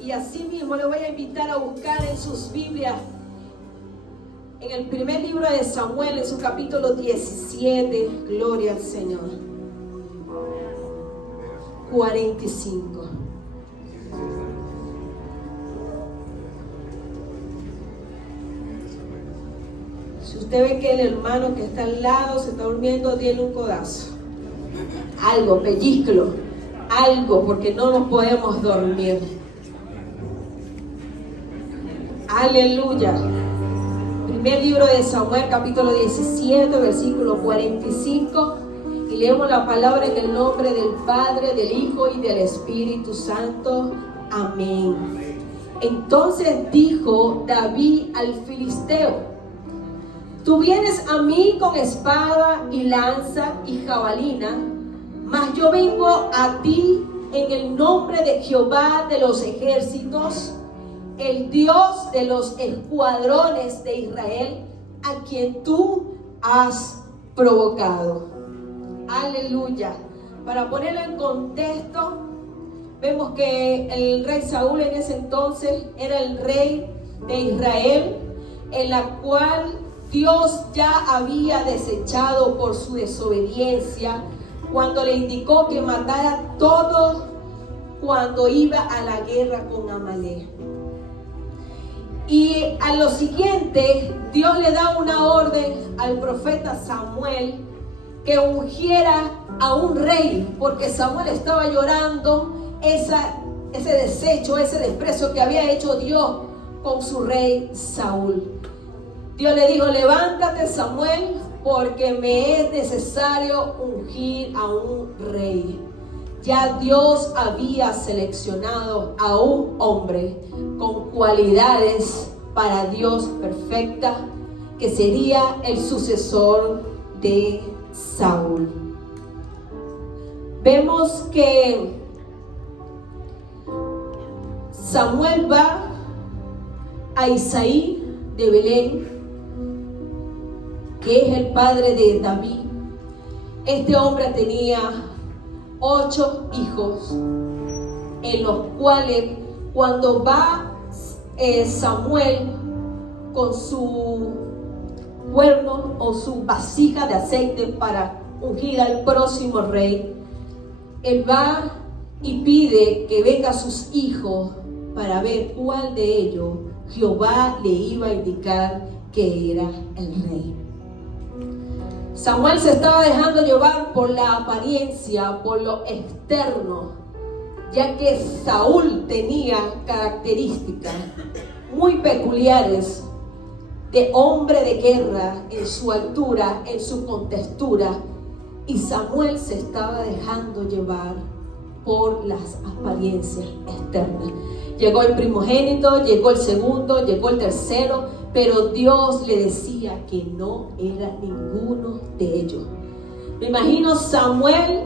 Y así mismo le voy a invitar a buscar en sus Biblias, en el primer libro de Samuel, en su capítulo 17, gloria al Señor, 45. Si usted ve que el hermano que está al lado se está durmiendo, déle un codazo. Algo, pellizclo, algo, porque no nos podemos dormir. Aleluya. Primer libro de Samuel, capítulo 17, versículo 45. Y leemos la palabra en el nombre del Padre, del Hijo y del Espíritu Santo. Amén. Entonces dijo David al filisteo: tú vienes a mí con espada y lanza y jabalina, mas yo vengo a ti en el nombre de Jehová de los ejércitos, el Dios de los escuadrones de Israel, a quien tú has provocado. Aleluya. Para ponerlo en contexto, vemos que el rey Saúl en ese entonces era el rey de Israel, en la cual Dios ya había desechado por su desobediencia cuando le indicó que matara todo cuando iba a la guerra con Amalek. Y a lo siguiente, Dios le da una orden al profeta Samuel que ungiera a un rey, porque Samuel estaba llorando ese desecho, ese desprecio que había hecho Dios con su rey Saúl. Dios le dijo: levántate, Samuel, porque me es necesario ungir a un rey. Ya Dios había seleccionado a un hombre con cualidades para Dios perfecta, que sería el sucesor de Saúl. Vemos que Samuel va a Isaí de Belén, que es el padre de David. Este hombre tenía 8 hijos, en los cuales cuando va Samuel con su cuerno o su vasija de aceite para ungir al próximo rey, él va y pide que vengan sus hijos para ver cuál de ellos Jehová le iba a indicar que era el rey. Samuel se estaba dejando llevar por la apariencia, por lo externo, ya que Saúl tenía características muy peculiares de hombre de guerra en su altura, en su contextura, y Samuel se estaba dejando llevar por las apariencias externas. Llegó el primogénito, llegó el segundo, llegó el tercero, pero Dios le decía que no era ninguno de ellos. Me imagino Samuel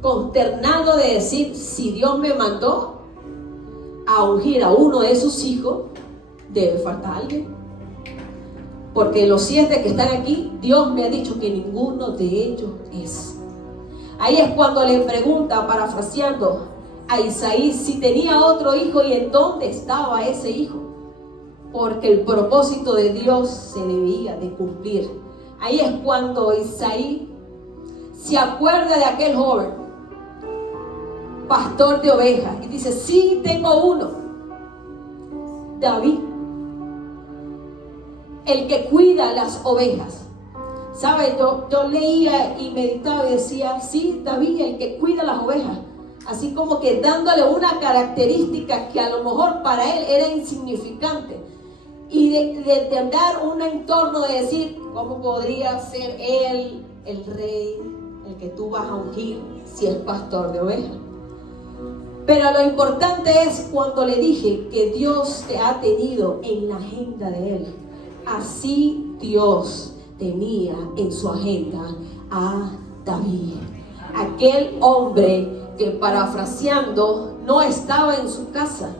consternado de decir: si Dios me mandó a ungir a uno de sus hijos, debe faltar alguien. Porque los 7 que están aquí, Dios me ha dicho que ninguno de ellos es. Ahí es cuando le pregunta, parafraseando a Isaí, si tenía otro hijo y en dónde estaba ese hijo, porque el propósito de Dios se debía de cumplir. Ahí es cuando Isaí se acuerda de aquel joven, pastor de ovejas, y dice: sí, tengo uno, David, el que cuida las ovejas. ¿Sabe? Yo leía y meditaba y decía: sí, David, el que cuida las ovejas. Así como que dándole una característica que a lo mejor para él era insignificante. Y de dar un entorno de decir: ¿cómo podría ser él el rey, el que tú vas a ungir, si es pastor de ovejas? Pero lo importante es cuando le dije que Dios te ha tenido en la agenda de él. Así Dios tenía en su agenda a David, aquel hombre que, parafraseando, no estaba en su casa.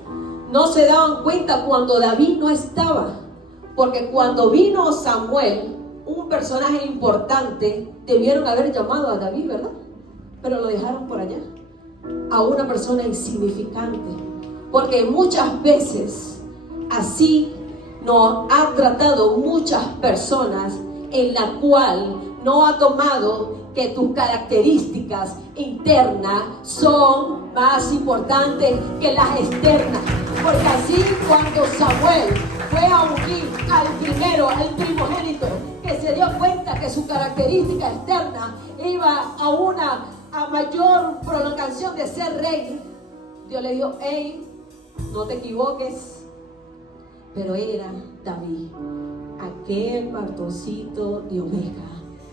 No se daban cuenta cuando David no estaba, porque cuando vino Samuel, un personaje importante, debieron haber llamado a David, ¿verdad? Pero lo dejaron por allá, a una persona insignificante, Porque muchas veces así nos han tratado muchas personas, en la cual no ha tomado que tus características internas son más importantes que las externas. Porque así cuando Samuel fue a ungir al primero, al primogénito, que se dio cuenta que su característica externa iba a mayor prolongación de ser rey, Dios le dijo: hey, no te equivoques. Pero era David, aquel pastorcito de oveja,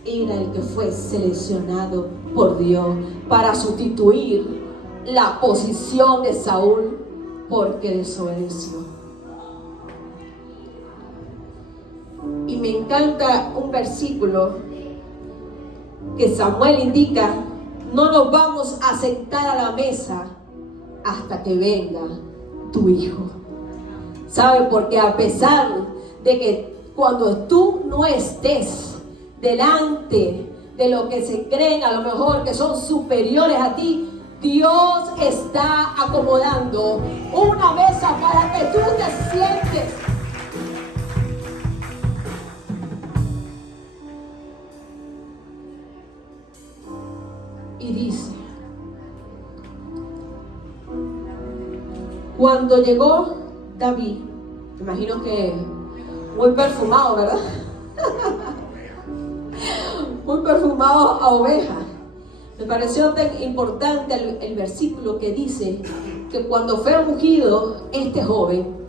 era el que fue seleccionado por Dios para sustituir la posición de Saúl, porque desobedeció. Y me encanta un versículo que Samuel indica: no nos vamos a sentar a la mesa hasta que venga tu hijo. ¿Sabe? Porque a pesar de que cuando tú no estés delante de lo que se creen a lo mejor que son superiores a ti, Dios está acomodando una mesa para que tú te sientes. Y dice: cuando llegó David, me imagino que muy perfumado, ¿verdad? Muy perfumado a oveja. Me pareció tan importante el versículo que dice que cuando fue ungido este joven,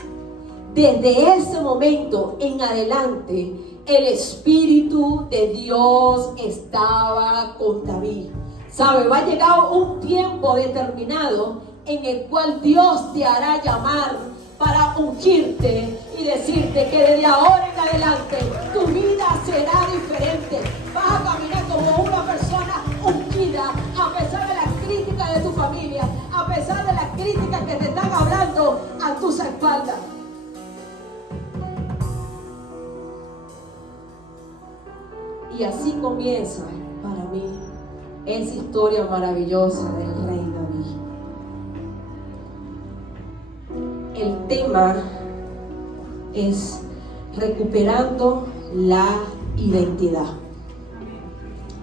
desde ese momento en adelante, el Espíritu de Dios estaba con David. ¿Sabe? Va a llegar un tiempo determinado en el cual Dios te hará llamar para ungirte y decirte que desde ahora en adelante tu vida será diferente. Vas a caminar como una persona ungida, a pesar de las críticas de tu familia, a pesar de las críticas que te están hablando a tus espaldas. Y así comienza para mí esa historia maravillosa del rey David. El tema es recuperando la identidad.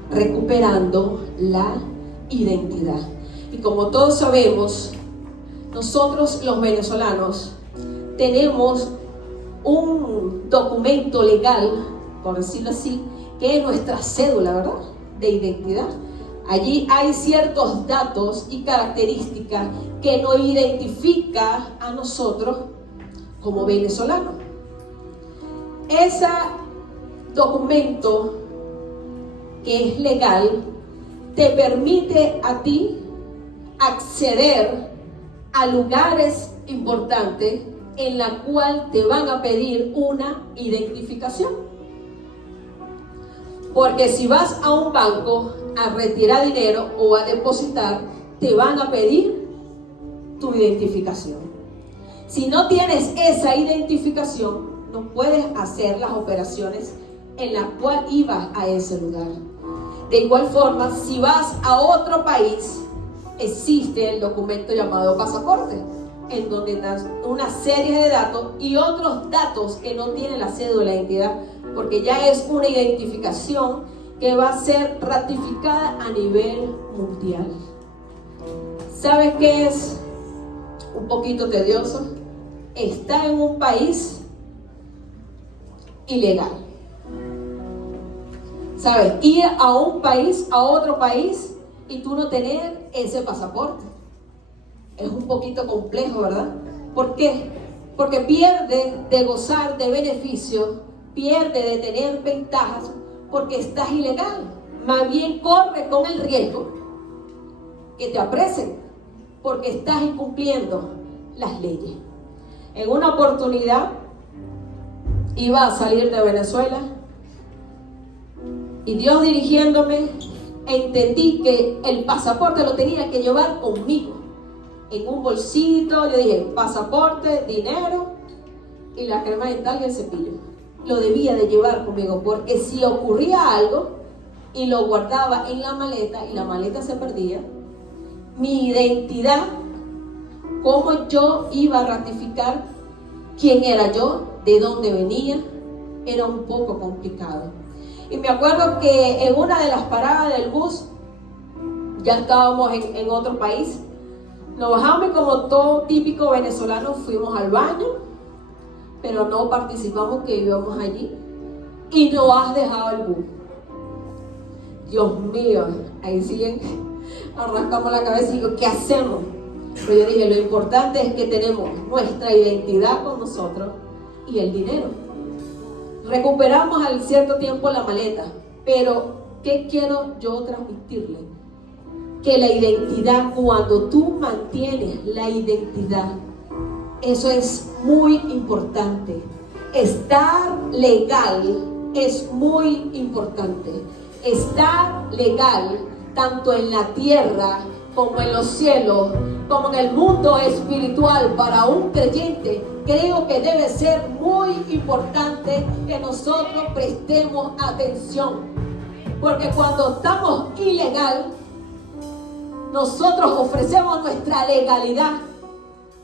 Recuperando la identidad. Y como todos sabemos, nosotros los venezolanos tenemos un documento legal, por decirlo así, que es nuestra cédula, ¿verdad?, de identidad. Allí hay ciertos datos y características que nos identifica a nosotros como venezolanos. Ese documento que es legal te permite a ti acceder a lugares importantes en la cual te van a pedir una identificación. Porque si vas a un banco a retirar dinero o a depositar, te van a pedir tu identificación. Si no tienes esa identificación, no puedes hacer las operaciones en las cuales ibas a ese lugar. De igual forma, si vas a otro país, existe el documento llamado pasaporte, en donde dan una serie de datos y otros datos que no tienen la cédula de identidad, porque ya es una identificación que va a ser ratificada a nivel mundial. ¿Sabes qué es un poquito tedioso? Está en un país ilegal. ¿Sabes? Ir a un país, a otro país, y tú no tener ese pasaporte. Es un poquito complejo, ¿verdad? ¿Por qué? Porque pierde de gozar de beneficios, pierde de tener ventajas, porque estás ilegal. Más bien corre con el riesgo que te apresen, porque estás incumpliendo las leyes. En una oportunidad iba a salir de Venezuela y Dios dirigiéndome, entendí que el pasaporte lo tenía que llevar conmigo en un bolsito. Yo dije: pasaporte, dinero y la crema dental y el cepillo. Lo debía de llevar conmigo, porque si ocurría algo y lo guardaba en la maleta y la maleta se perdía, mi identidad ¿cómo yo iba a ratificar quién era yo, de dónde venía? Era un poco complicado. Y me acuerdo que en una de las paradas del bus, ya estábamos en otro país, nos bajamos y como todo típico venezolano fuimos al baño, pero no participamos que íbamos allí, y nos has dejado el bus. Dios mío, ahí siguen, arrancamos la cabeza y digo, ¿qué hacemos? Pero yo dije, lo importante es que tenemos nuestra identidad con nosotros y el dinero. Recuperamos al cierto tiempo la maleta, pero ¿qué quiero yo transmitirle? Que la identidad, cuando tú mantienes la identidad, eso es muy importante. Estar legal es muy importante. Estar legal tanto en la tierra como en los cielos, como en el mundo espiritual, para un creyente, creo que debe ser muy importante que nosotros prestemos atención. Porque cuando estamos ilegal, nosotros ofrecemos nuestra legalidad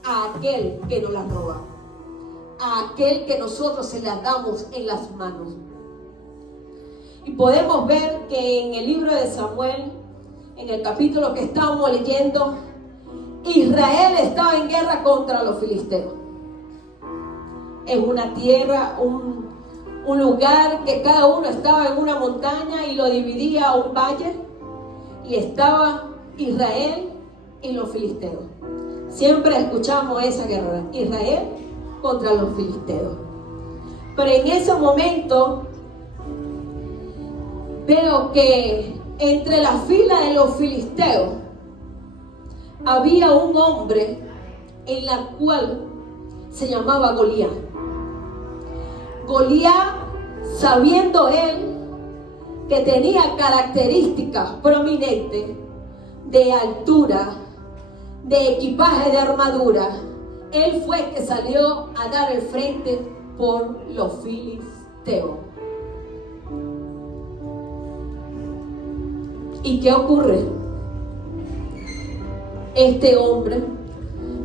a aquel que nos la roba, a aquel que nosotros se la damos en las manos. Y podemos ver que en el libro de Samuel, en el capítulo que estábamos leyendo, Israel estaba en guerra contra los filisteos. Es una tierra, un lugar que cada uno estaba en una montaña y lo dividía a un valle, y estaba Israel y los filisteos. Siempre escuchamos esa guerra, Israel contra los filisteos. Pero en ese momento veo que entre la fila de los filisteos había un hombre en la cual se llamaba Goliat. Goliat, sabiendo él que tenía características prominentes de altura, de equipaje de armadura, él fue el que salió a dar el frente por los filisteos. ¿Y qué ocurre? Este hombre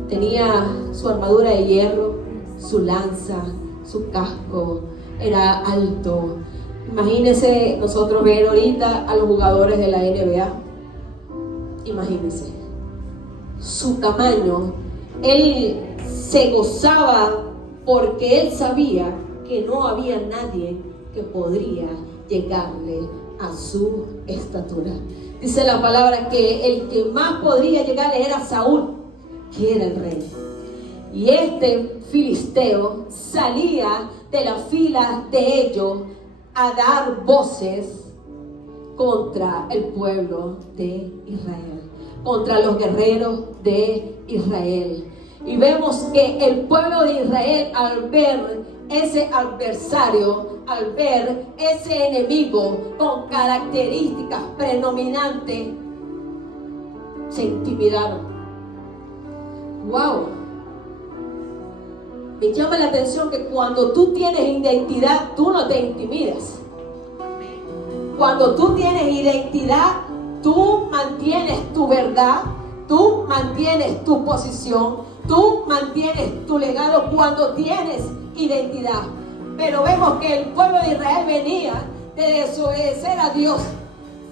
tenía su armadura de hierro, su lanza, su casco, era alto. Imagínense nosotros ver ahorita a los jugadores de la NBA. Imagínense su tamaño. Él se gozaba porque él sabía que no había nadie que podría llegarle a su estatura. Dice la palabra que el que más podría llegarle era Saúl, que era el rey. Y este filisteo salía de la fila de ellos a dar voces contra el pueblo de Israel, contra los guerreros de Israel. Y vemos que el pueblo de Israel, al ver ese adversario, al ver ese enemigo con características predominantes, se intimidaron. ¡Wow! Me llama la atención que cuando tú tienes identidad, tú no te intimidas. Cuando tú tienes identidad, tú mantienes tu verdad, tú mantienes tu posición, tú mantienes tu legado cuando tienes identidad. Pero vemos que el pueblo de Israel venía de desobedecer a Dios.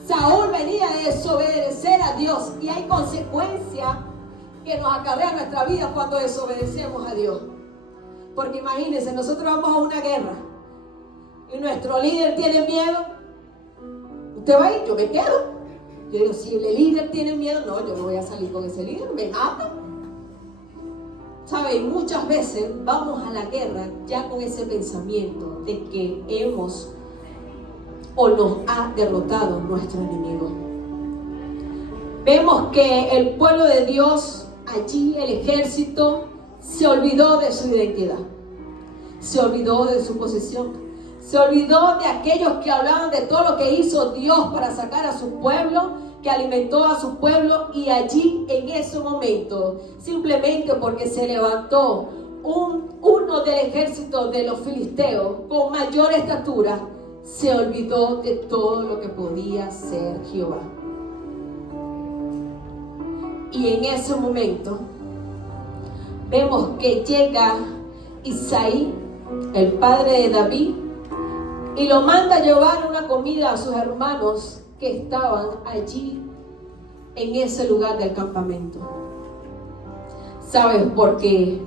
Saúl venía de desobedecer a Dios, y hay consecuencias que nos acarrea nuestra vida cuando desobedecemos a Dios. Porque imagínense, nosotros vamos a una guerra y nuestro líder tiene miedo. ¿Usted va a ir? Yo me quedo. Yo digo, si el líder tiene miedo, no, yo no voy a salir con ese líder, me mata. ¿Sabe? Muchas veces vamos a la guerra ya con ese pensamiento de que hemos o nos ha derrotado nuestro enemigo. Vemos que el pueblo de Dios, allí el ejército, se olvidó de su identidad, se olvidó de su posición, se olvidó de aquellos que hablaban de todo lo que hizo Dios para sacar a su pueblo, que alimentó a su pueblo. Y allí en ese momento, simplemente porque se levantó uno del ejército de los filisteos con mayor estatura, se olvidó de todo lo que podía ser Jehová. Y en ese momento vemos que llega Isaí, el padre de David, y lo manda a llevar una comida a sus hermanos que estaban allí en ese lugar del campamento. ¿Sabes por qué?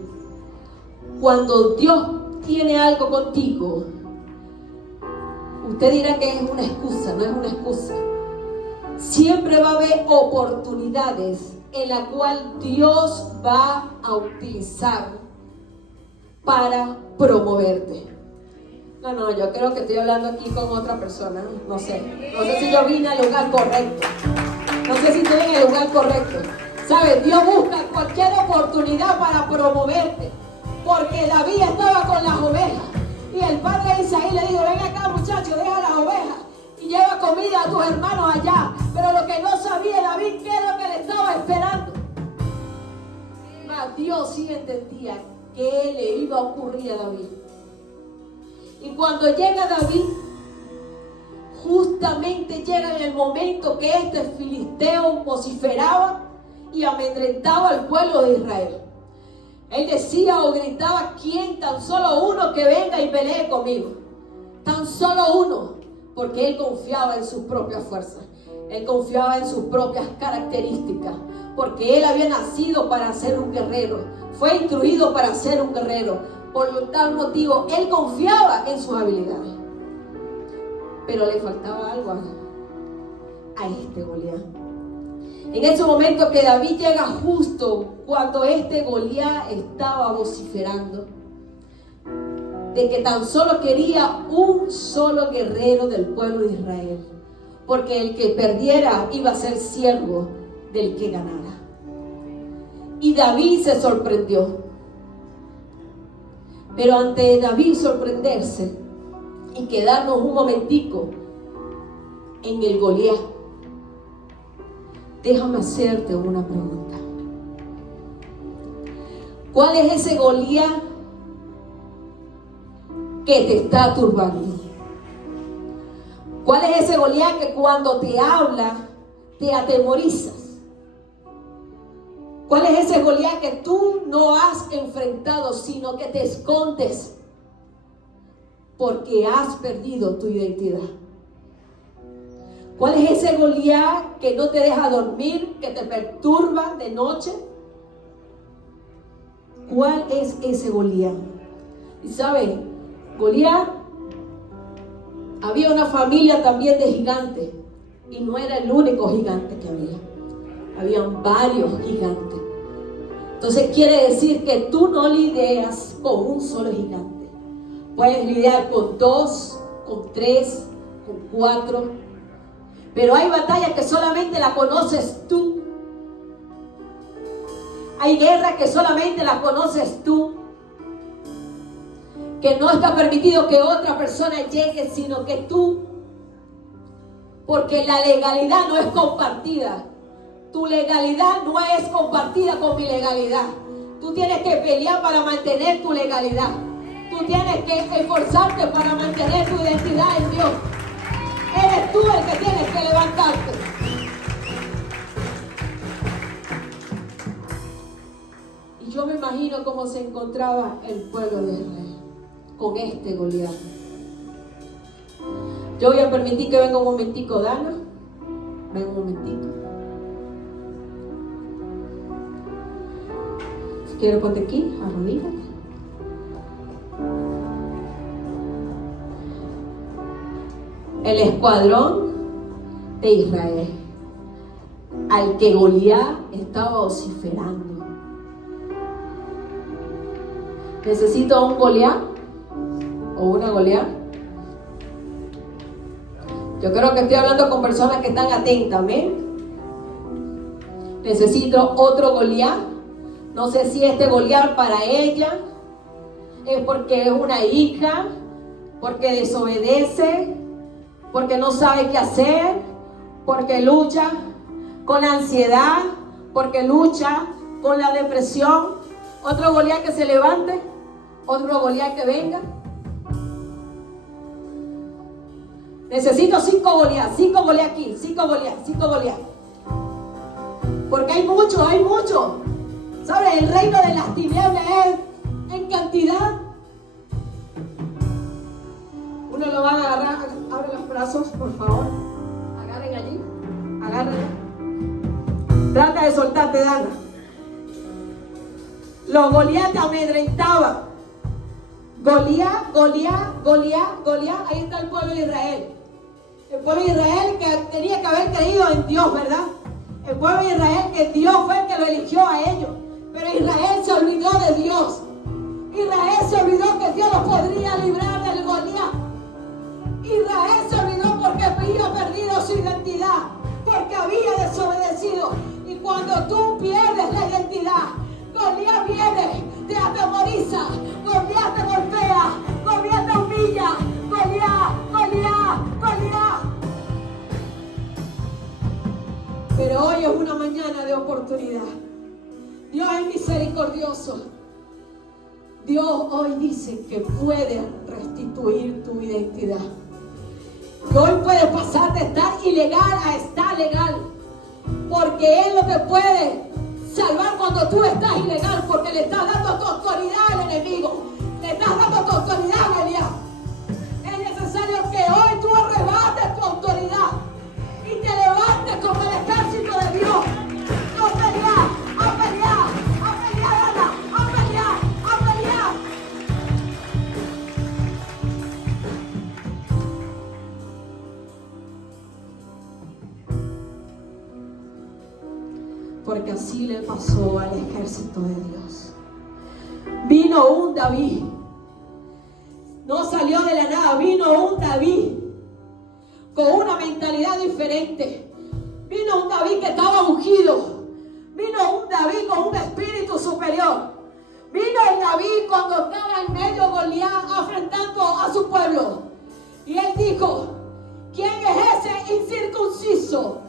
Cuando Dios tiene algo contigo, usted dirá que es una excusa. No es una excusa. Siempre va a haber oportunidades en la cual Dios va a utilizar para promoverte. No, yo creo que estoy hablando aquí con otra persona. No sé si yo vine al lugar correcto. No sé si estoy en el lugar correcto. ¿Sabes? Dios busca cualquier oportunidad para promoverte. Porque David estaba con las ovejas. Y el padre de Isaí le dijo: ven acá, muchacho, deja las ovejas y lleva comida a tus hermanos allá. Pero lo que no sabía David, ¿qué es lo que le estaba esperando? Mas Dios sí entendía qué le iba a ocurrir a David. Y cuando llega David, justamente llega en el momento que este filisteo vociferaba y amedrentaba al pueblo de Israel. Él decía o gritaba: ¿quién? Tan solo uno que venga y pelee conmigo. Tan solo uno. Porque él confiaba en sus propias fuerzas. Él confiaba en sus propias características. Porque él había nacido para ser un guerrero. Fue instruido para ser un guerrero. Por tal motivo, él confiaba en sus habilidades. Pero le faltaba algo a este Goliat. En ese momento que David llega justo cuando este Goliat estaba vociferando de que tan solo quería un solo guerrero del pueblo de Israel, porque el que perdiera iba a ser siervo del que ganara. Y David se sorprendió. Pero ante David sorprenderse y quedarnos un momentico en el Goliat, déjame hacerte una pregunta. ¿Cuál es ese Goliat que te está turbando? ¿Cuál es ese Goliat que cuando te habla te atemorizas? ¿Cuál es ese Goliat que tú no has enfrentado, sino que te escondes porque has perdido tu identidad? ¿Cuál es ese Goliat que no te deja dormir, que te perturba de noche? ¿Cuál es ese Goliat? Y saben, Goliat, había una familia también de gigantes, y no era el único gigante que había. Habían varios gigantes. Entonces quiere decir que tú no lidias con un solo gigante. Puedes lidiar con 2, con 3, con 4. Pero hay batallas que solamente la conoces tú. Hay guerras que solamente la conoces tú. Que no está permitido que otra persona llegue, sino que tú. Porque la legalidad no es compartida. Tu legalidad no es compartida con mi legalidad. Tú tienes que pelear para mantener tu legalidad. Tú tienes que esforzarte para mantener tu identidad en Dios. Eres tú el que tienes que levantarte. Y yo me imagino cómo se encontraba el pueblo de Israel con este Goliat. Yo voy a permitir que venga un momentico, Dana. Ven un momentito. Si quieres ponte aquí, arrodíllate. El escuadrón de Israel, al que Goliat estaba vociferando. ¿Necesito un Goliat o una Goliat? Yo creo que estoy hablando con personas que están atentas, ¿amén? Necesito otro Goliat. No sé si este Goliat para ella es porque es una hija, porque desobedece, porque no sabe qué hacer, porque lucha con la ansiedad, porque lucha con la depresión. Otro Goliat que se levante, otro Goliat que venga. Necesito 5 Goliat, 5 Goliat aquí, 5 Goliat, 5 Goliat. Porque hay muchos. ¿Sabe? El reino de las tinieblas es en cantidad. Uno lo va a agarrar, abre los brazos, por favor. Agarren allí, agárrenla. Trata de soltarte, Dana. Los Goliat te amedrentaban. Goliat, ahí está el pueblo de Israel. El pueblo de Israel que tenía que haber creído en Dios, ¿verdad? El pueblo de Israel que Dios fue el que lo eligió a ellos. Pero Israel se olvidó de Dios. Israel se olvidó que Dios los podría librar del Goliat. Israel se olvidó porque había perdido su identidad, porque había desobedecido. Y cuando tú pierdes la identidad, Goliat viene, te atemoriza, Goliat te golpea, Goliat te humilla, Goliat. Pero hoy es una mañana de oportunidad. Dios es misericordioso. Dios hoy dice que puede restituir tu identidad. Que hoy puede pasar de estar ilegal a estar legal. Porque Él no te puede salvar cuando tú estás ilegal, porque le estás dando tu autoridad al enemigo. Le estás dando tu autoridad a Goliat. Es necesario que hoy tú arrebates tu autoridad y te levantes como el ejército de Dios. A pelear, Ana, a pelear. Porque así le pasó al ejército de Dios. Vino un David. No salió de la nada. Vino un David con una mentalidad diferente. Vino un David que estaba ungido. Vino un David con un espíritu superior. Vino el David cuando estaba en medio de Goliat afrontando a su pueblo. Y él dijo: ¿quién es ese incircunciso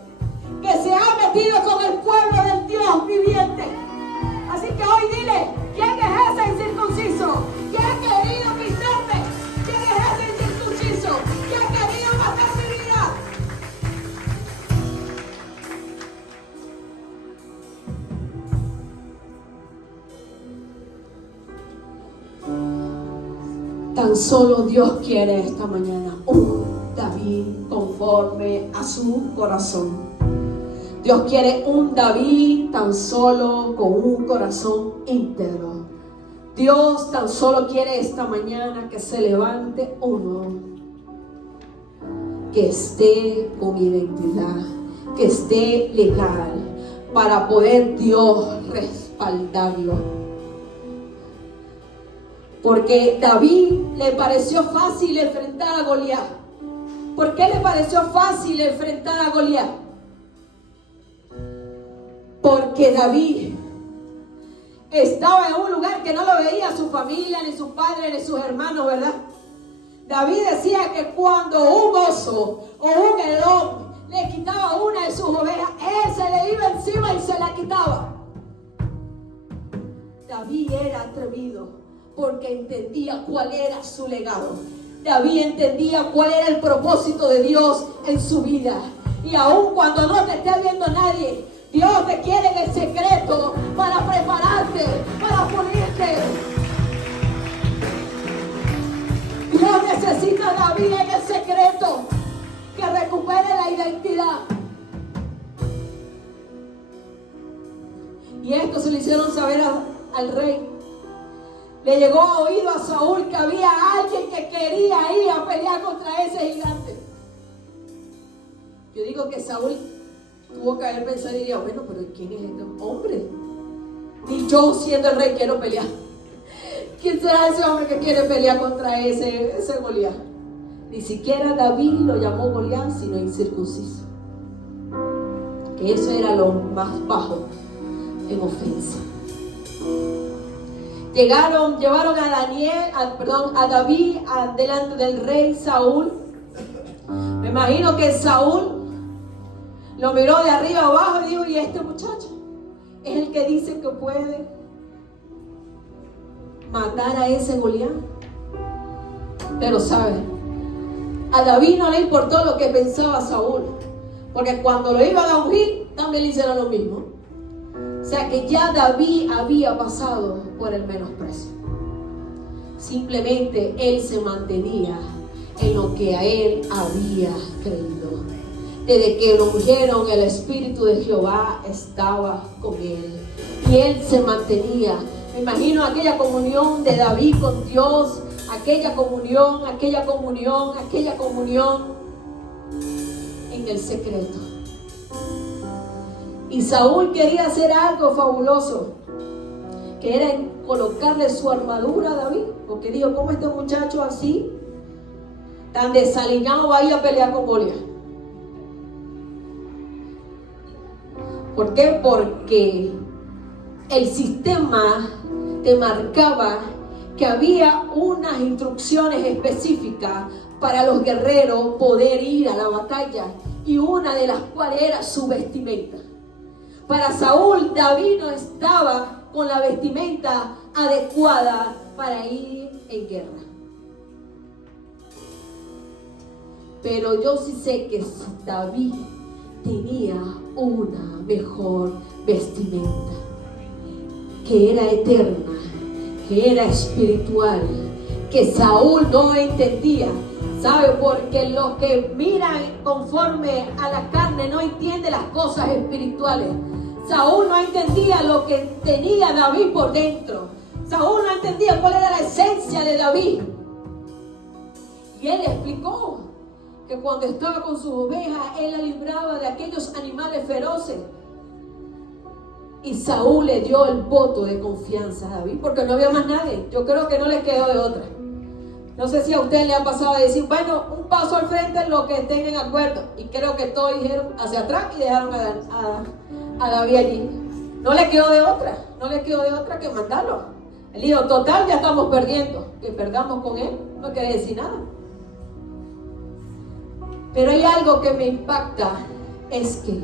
que se ha metido con el pueblo del Dios viviente? Así que hoy dile: ¿quién es ese incircunciso que ha querido quitarme? ¿Quién es ese incircunciso que ha querido matar mi vida? Tan solo Dios quiere esta mañana un David conforme a su corazón. Dios quiere un David tan solo con un corazón íntegro. Dios tan solo quiere esta mañana que se levante uno que esté con identidad, que esté legal, para poder Dios respaldarlo. Porque David le pareció fácil enfrentar a Goliat. ¿Por qué le pareció fácil enfrentar a Goliat? Porque David estaba en un lugar que no lo veía su familia, ni su padre, ni sus hermanos, ¿verdad? David decía que cuando un oso o un edom le quitaba una de sus ovejas, él se le iba encima y se la quitaba. David era atrevido porque entendía cuál era su legado. David entendía cuál era el propósito de Dios en su vida. Y aun cuando no te esté viendo nadie, Dios te quiere en el secreto para prepararte, para pulirte. Dios necesita a David en el secreto que recupere la identidad. Y esto se lo hicieron saber al rey. Le llegó a oído a Saúl que había alguien que quería ir a pelear contra ese gigante. Yo digo que Saúl tuvo que haber pensado y diría: bueno, pero ¿quién es este hombre? Ni yo, siendo el rey, quiero pelear. ¿Quién será ese hombre que quiere pelear contra ese Goliat? Ni siquiera David lo llamó Goliat, sino incircunciso. Que eso era lo más bajo en ofensa. Llevaron a David delante del rey Saúl. Me imagino que Saúl lo miró de arriba abajo y dijo: ¿y este muchacho es el que dice que puede matar a ese Goliat? Pero sabe, a David no le importó lo que pensaba Saúl, porque cuando lo iban a ungir también le hicieron lo mismo. O sea que ya David había pasado por el menosprecio. Simplemente él se mantenía en lo que a él había creído. Desde que lo ungieron, el Espíritu de Jehová estaba con él. Y él se mantenía. Me imagino aquella comunión de David con Dios, aquella comunión en el secreto. Y Saúl quería hacer algo fabuloso, que era colocarle su armadura a David, porque dijo, ¿cómo este muchacho así, tan desaliñado, va a ir a pelear con Goliat? ¿Por qué? Porque el sistema te marcaba que había unas instrucciones específicas para los guerreros poder ir a la batalla, y una de las cuales era su vestimenta. Para Saúl, David no estaba con la vestimenta adecuada para ir en guerra. Pero yo sí sé que David tenía una mejor vestimenta, que era eterna, que era espiritual, que Saúl no entendía. ¿Sabe? Porque los que miran conforme a la carne no entienden las cosas espirituales. Saúl no entendía lo que tenía David por dentro. Saúl no entendía cuál era la esencia de David. Y él explicó que cuando estaba con sus ovejas, él la libraba de aquellos animales feroces. Y Saúl le dio el voto de confianza a David, porque no había más nadie. Yo creo que no le quedó de otra. No sé si a usted le ha pasado a decir, bueno, un paso al frente en lo que estén en acuerdo. Y creo que todos dijeron hacia atrás y dejaron a David allí. No le quedó de otra que mandarlo. Él dijo, total, ya estamos perdiendo. Que perdamos con él, no quiere decir nada. Pero hay algo que me impacta, es que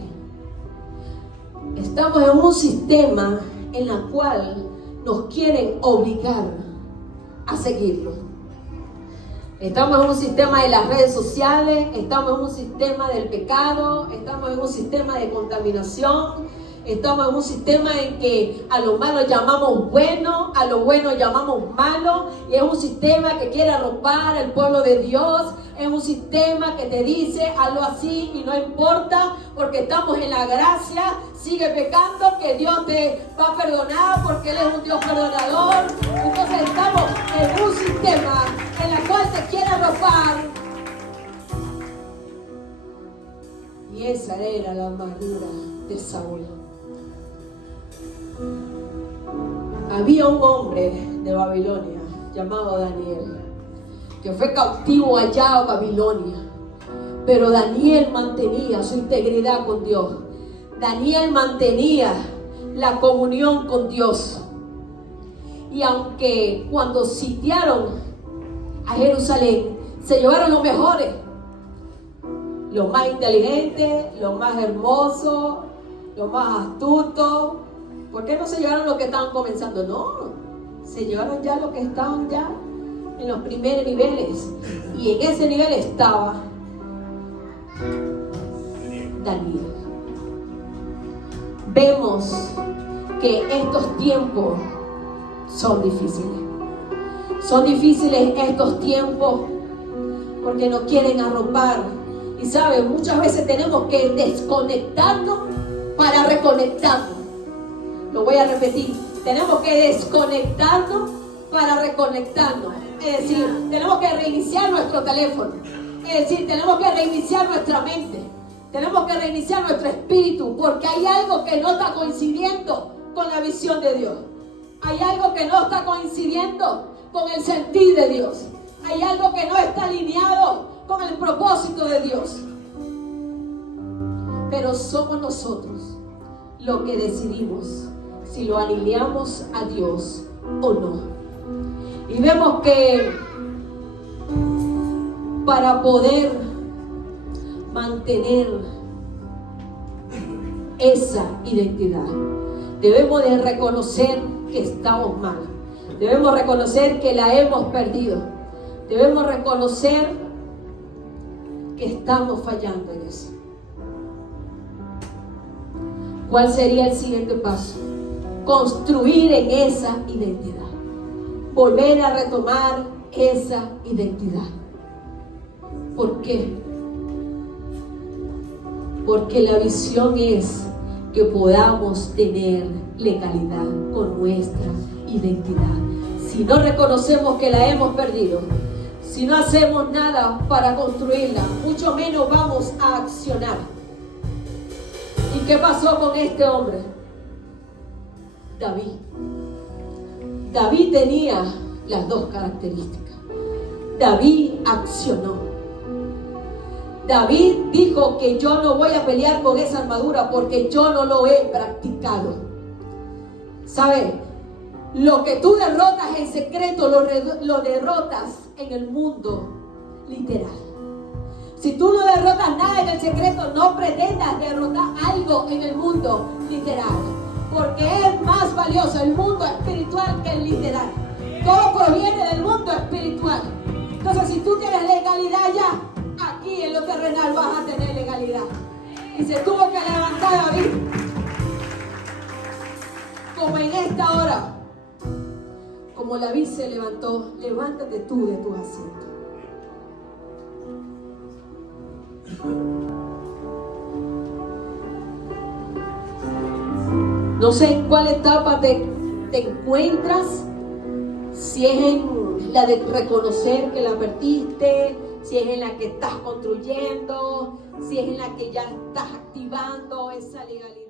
estamos en un sistema en el cual nos quieren obligar a seguirlo. Estamos en un sistema de las redes sociales, estamos en un sistema del pecado, estamos en un sistema de contaminación, estamos en un sistema en que a lo malo llamamos bueno, a lo bueno llamamos malo, y es un sistema que quiere arropar al pueblo de Dios, es un sistema que te dice hazlo así y no importa, porque estamos en la gracia, sigue pecando que Dios te va a perdonar porque Él es un Dios perdonador. Entonces estamos en un sistema en el cual te quiere arropar, y esa era la amargura de Saúl. Había un hombre de Babilonia llamado Daniel, que fue cautivo allá a Babilonia, pero Daniel mantenía su integridad con Dios. Daniel mantenía la comunión con Dios. Y aunque cuando sitiaron a Jerusalén, se llevaron los mejores, los más inteligentes, los más hermosos, los más astutos. ¿Por qué no se llevaron los que estaban comenzando? No, se llevaron ya los que estaban ya en los primeros niveles. Y en ese nivel estaba Daniel. Vemos que estos tiempos son difíciles. Son difíciles estos tiempos porque nos quieren arropar. Y saben, muchas veces tenemos que desconectarnos para reconectarnos. Lo voy a repetir. Tenemos que desconectarnos para reconectarnos. Es decir, tenemos que reiniciar nuestro teléfono. Es decir, tenemos que reiniciar nuestra mente. Tenemos que reiniciar nuestro espíritu, porque hay algo que no está coincidiendo con la visión de Dios. Hay algo que no está coincidiendo con el sentir de Dios. Hay algo que no está alineado con el propósito de Dios. Pero somos nosotros los que decidimos si lo alineamos a Dios o no. Y vemos que para poder mantener esa identidad, debemos de reconocer que estamos mal. Debemos reconocer que la hemos perdido. Debemos reconocer que estamos fallando en eso. ¿Cuál sería el siguiente paso? construir en esa identidad, volver a retomar esa identidad. ¿Por qué? Porque la visión es que podamos tener legalidad con nuestra identidad. Si no reconocemos que la hemos perdido, si no hacemos nada para construirla, mucho menos vamos a accionar. ¿Y qué pasó con este hombre? David tenía las dos características. David accionó. David dijo que yo no voy a pelear con esa armadura porque yo no lo he practicado. ¿Sabe? Lo que tú derrotas en secreto, lo derrotas en el mundo literal. Si tú no derrotas nada en el secreto, no pretendas derrotar algo en el mundo literal. Porque es más valioso el mundo espiritual que el literal. Todo proviene del mundo espiritual. Entonces, si tú tienes legalidad ya, aquí en lo terrenal vas a tener legalidad. Y se tuvo que levantar David. Como en esta hora. Como David se levantó, levántate tú de tu asiento. No sé en cuál etapa te encuentras, si es en la de reconocer que la perdiste, si es en la que estás construyendo, si es en la que ya estás activando esa legalidad.